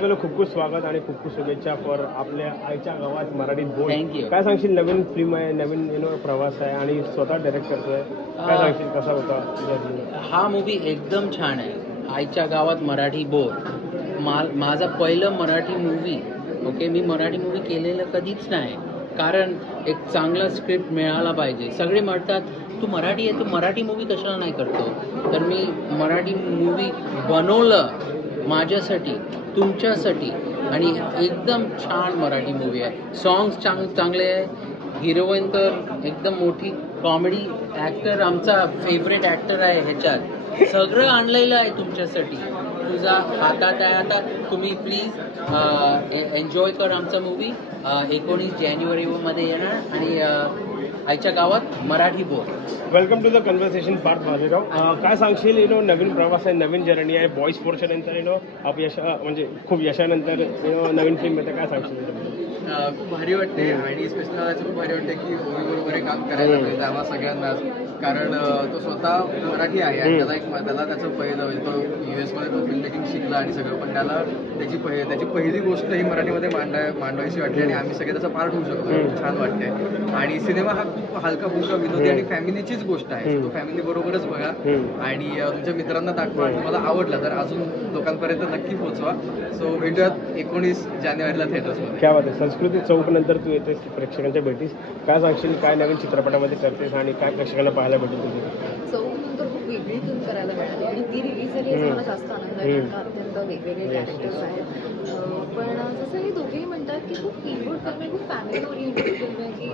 पहिलं खूप खूप स्वागत आणि खूप खूप शुभेच्छा फॉर आपल्या आईच्या गावात मराठीत बोल. काय सांगशील? नवीन फिल्म आहे नवीन यु नो प्रवास आहे आणि स्वतः डायरेक्ट करतोय. काय सांगशील? कसा होता? हा मूवी एकदम छान आहे. आईच्या गावात मराठी बोल. मा माझा पहिलं मराठी मूवी ओके मी मराठी मूवी केलेलं कधीच नाही. कारण एक चांगला स्क्रिप्ट मिळाला पाहिजे. सगळे म्हणतात तू मराठी आहे तू मराठी मूवी कशाला नाही करतो? तर मी मराठी मूवी बनवलं माझ्यासाठी तुमच्यासाठी आणि एकदम छान मराठी मूवी आहे. सॉंग्स चांग चांगले आहे. हिरोईन तर एकदम मोठी कॉमेडी ॲक्टर आमचा फेवरेट ॲक्टर आहे ह्याच्यात. सगळं आणलेलं आहे तुमच्यासाठी. तुझा हातात आहे आता. तुम्ही प्लीज एन्जॉय कर आमचा मूवी एकोणीस जानेवारीमध्ये येणार आणि आईच्या गावात मराठी बोल. Welcome to the conversation part Bajirao um, काय सांगशील यु नो नवीन प्रवास आहे नवीन जर्नी आहे बॉईज फोर्सच्या नंतर यु नो अपयश म्हणजे खूप यशानंतर यु नो नवीन फिल्म येते काय सांगशील? खूप भारी वाटते आणि स्पेशल मला खूप भारी वाटते की ओवी बरोबर हे काम करायला मिळतं आम्हाला सगळ्यांनाच. कारण तो स्वतः मराठी आहे आणि त्याला एक त्याला त्याचं पहिलं तो यू मध्ये तो फिल्म मेकिंग शिकला आणि सगळं पण त्याला त्याची पहि त्याची पहिली गोष्ट ही मराठीमध्ये मांडाय मांडवायची वाटते आणि आम्ही सगळे त्याचा पार्ट होऊ शकतो. खूप छान वाटते आणि सिनेमा हा खूप हलका फुलका विनोदी आणि फॅमिलीचीच गोष्ट आहे. तो फॅमिली बरोबरच बघा. आणि तुमच्या मित्रांना दाखवा. तुम्हाला आवडला तर अजून लोकांपर्यंत नक्की पोहोचवा. सो भेटूयात एकोणीस जानेवारीला थिएटर्समध्ये क्या आहे. संस्कृती चौक नंतर तू येतेस प्रेक्षकांच्या भेटीस. काय सांगशील? काय नवीन चित्रपटामध्ये करतेस आणि काय प्रेक्षकांना पाहायला भेटेल तुझे? चौनंतर खूप वेगळी फिल्म करायला मिळाली. आणि ती रिलीज झाली. मला जास्त आनंद आहे. अत्यंत वेगवेगळे कॅरेक्टर्स आहेत अं, पण जसं हे दोघेही म्हणतात की खूप फील गुड फिल्म आहे खूप फॅमिली ओरिएंटेड फिल्म आहे की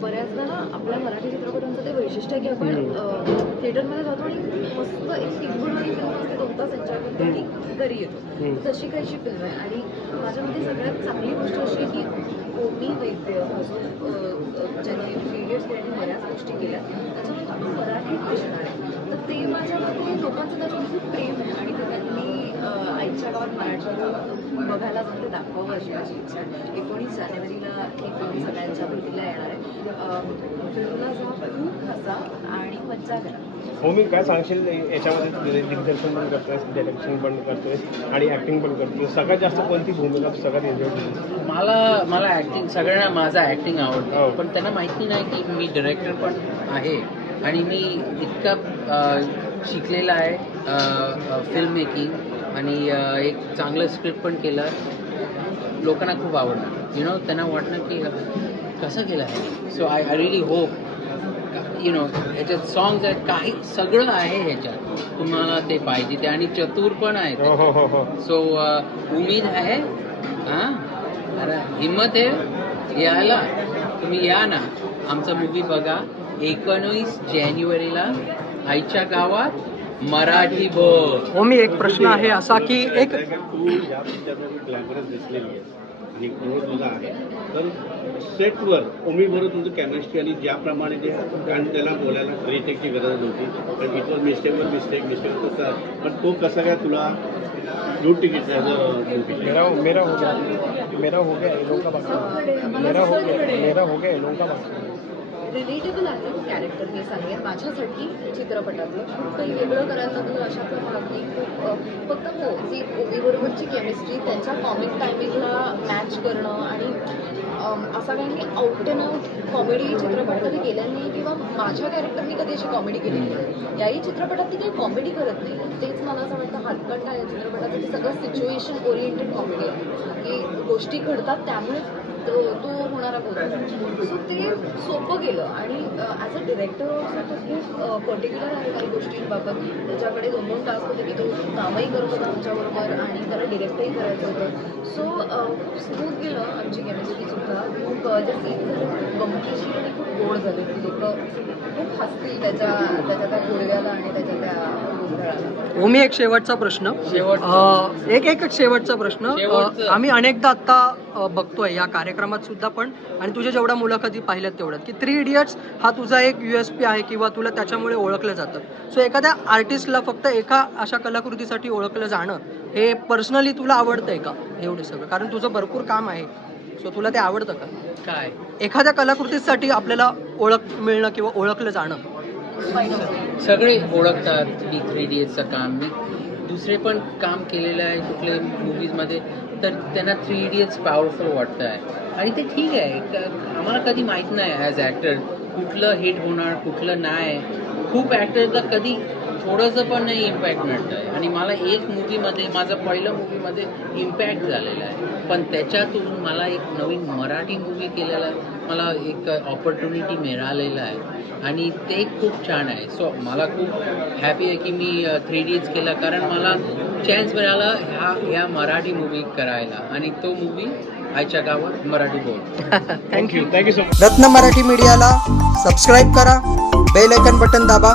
बऱ्याचदा ना आपल्या मराठी चित्रपटांचं ते वैशिष्ट्य आहे की आपण. थिएटरमध्ये जातो आणि मस्त एक फील गुड वाली फिल्म असते दोन तास एन्जॉय करतो आणि घरी येतो. तशी काहीशी फिल्म आहे? आणि माझ्यामध्ये सगळ्यात चांगली गोष्ट अशी आहे की ओमी वैद्य अजून ज्यांनी थ्री इडियट्स केल्या आणि बऱ्याच गोष्टी केल्या त्याच्यामध्ये आपण मराठीत दिसणार आहे. तर ते माझ्यामध्ये लोकांचं त्याच्यावर खूप प्रेम आहे आणि ते त्यांनी आईच्या गावात मराठी बघायला जाऊन ते दाखवावं अशी माझी इच्छा आहे. एकोणीस जानेवारीला ही फिल्म सगळ्यांच्या भेटीला येणार आहे. फिल्मला जा खूप हसा आणि मज्जा करा. हो मी काय सांगशील याच्यामध्ये दिग्दर्शन पण करतोयस डायरेक्शन पण करतोयस आणि ऍक्टिंग पण करतोय सगळ्यात जास्त कोणती भूमिका तू सगळ्यात एन्जॉय केली मला मला ॲक्टिंग सगळ्यांना माझा ॲक्टिंग हो. आवडतो पण त्यांना माहिती नाही की मी डिरेक्टर पण आहे. आणि मी इतका शिकलेला आहे फिल्म मेकिंग आणि एक चांगलं स्क्रिप्ट पण केलं. लोकांना खूप आवडलं. यु नो त्यांना वाटलं की कसं केलं आहे? So I I really hope you know ह्याच्यात सॉंग्स आहेत. काही सगळं आहे ह्याच्यात. तुम्हाला ते पाहिजे ते. आणि चतुर पण आहे हो हो हो हो. सो उमेद आहे हां? अरे हिम्मत आहे यायला. तुम्ही या ना. आमचा मूवी बघा. एकोणीस जानेवारीला आईच्या गावात मराठी बोल. हो मी एक प्रश्न आहे असा की एक आणि ग्रोथ तुझा आहे तर सेटवर ओमीबरोबर तुझं केमिस्ट्री आणि ज्याप्रमाणे ते कारण त्याला बोलायला रिटेकची गरज नव्हती. पण इट वॉज मिस्टेकवर मिस्टेक मिस्टेक तसा पण तो कसा काय तुला यू तिकीट मेरा मेरा हो गया. मेरा हो गया इन लोगों का बाकी मेरा हो गया मेरा हो गया इन लोगों का बाकी रिलेटेबल आहे कॅरेक्टर मी सांगेन. माझ्यासाठी चित्रपटातलं खूप काही वेगळं करायला लागलं अशा प्रमाणे खूप फक्त हो जी ओवीबरोबरची केमिस्ट्री त्यांच्या कॉमिक टायमिंगला मॅच करणं आणि असा काही मी आउट अँड आउट कॉमेडी चित्रपट कधी केला नाही किंवा माझ्या कॅरेक्टरनी कधी अशी कॉमेडी केली नाही. याही चित्रपटात ती काही कॉमेडी करत नाही. तेच मला असं वाटतं हातकंडा या चित्रपटाचं सगळं सिच्युएशन ओरिएंटेड कॉमेडी आहे. की गोष्टी घडतात त्यामुळे तो तो होणारा बोलतो. सो ते सोपं गेलं. आणि ॲज अ डिरेक्टर तो खूप पर्टिक्युलर आहे काही गोष्टींबाबत. त्याच्याकडे दोन दोन टास्क होते की तो कामही करत होता आमच्याबरोबर आणि त्याला डिरेक्टही करायचं होतं. सो खूप स्मूथ गेलं आमची केमिस्ट्रीसुद्धा खूप गमतीशीर आणि खूप गोड झाले. की लोक खूप हसतील त्याच्या त्याच्या त्या आणि त्याच्या त्या गोंधळाला. हो मी एक शेवटचा प्रश्न. एक एक शेवटचा प्रश्न. शेवटचं. आम्ही अनेकदा आता बघतोय या कार्यक्रमात सुद्धा पण. आणि तुझ्या जेवढ्या मुलाखती पाहिल्यात तेवढ्यात. की थ्री इडियट्स हा तुझा एक यू एस पी आहे किंवा तुला त्याच्यामुळे ओळखलं जातं. सो एखाद्या आर्टिस्टला फक्त एका अशा कलाकृतीसाठी ओळखलं जाणं हे पर्सनली तुला आवडतंय का? एवढं सगळं. कारण तुझं भरपूर काम आहे. सो तुला ते आवडतं का? काय? एखाद्या कलाकृतीसाठी आपल्याला ओळख मिळणं किंवा ओळखलं जाणं? सगळे ओळखतात की थ्री डी काम मी दुसरे पण काम केलेलं आहे कुठले मूवीजमध्ये तर त्यांना थ्री इडियट्स पॉवरफुल वाटतं आहे आणि ते ठीक आहे. आम्हाला कधी माहीत नाही ॲज ॲक्टर कुठलं हिट होणार कुठलं नाही. खूप ॲक्टरला कधी थोडंसं पण नाही इम्पॅक्ट मिळतं आहे आणि मला एक मूवीमध्ये माझं पहिलं मूवीमध्ये इम्पॅक्ट झालेलं आहे. पण त्याच्यातून मला एक नवीन मराठी मूवी केलेला मला एक ऑपॉर्च्युनिटी मिळालेलं आहे. आणि ते खूप छान आहे. सो मला खूप हॅपी आहे की मी थ्री डीज केला. कारण मला चान्स मिळाला ह्या ह्या मराठी मूवी करायला. आणि तो मूवी आईच्या गावात मराठी बोल. थँक्यू थँक्यू सो मच रत्न मराठी मीडियाला सबस्क्राईब करा. बेल आयकन बटन दाबा.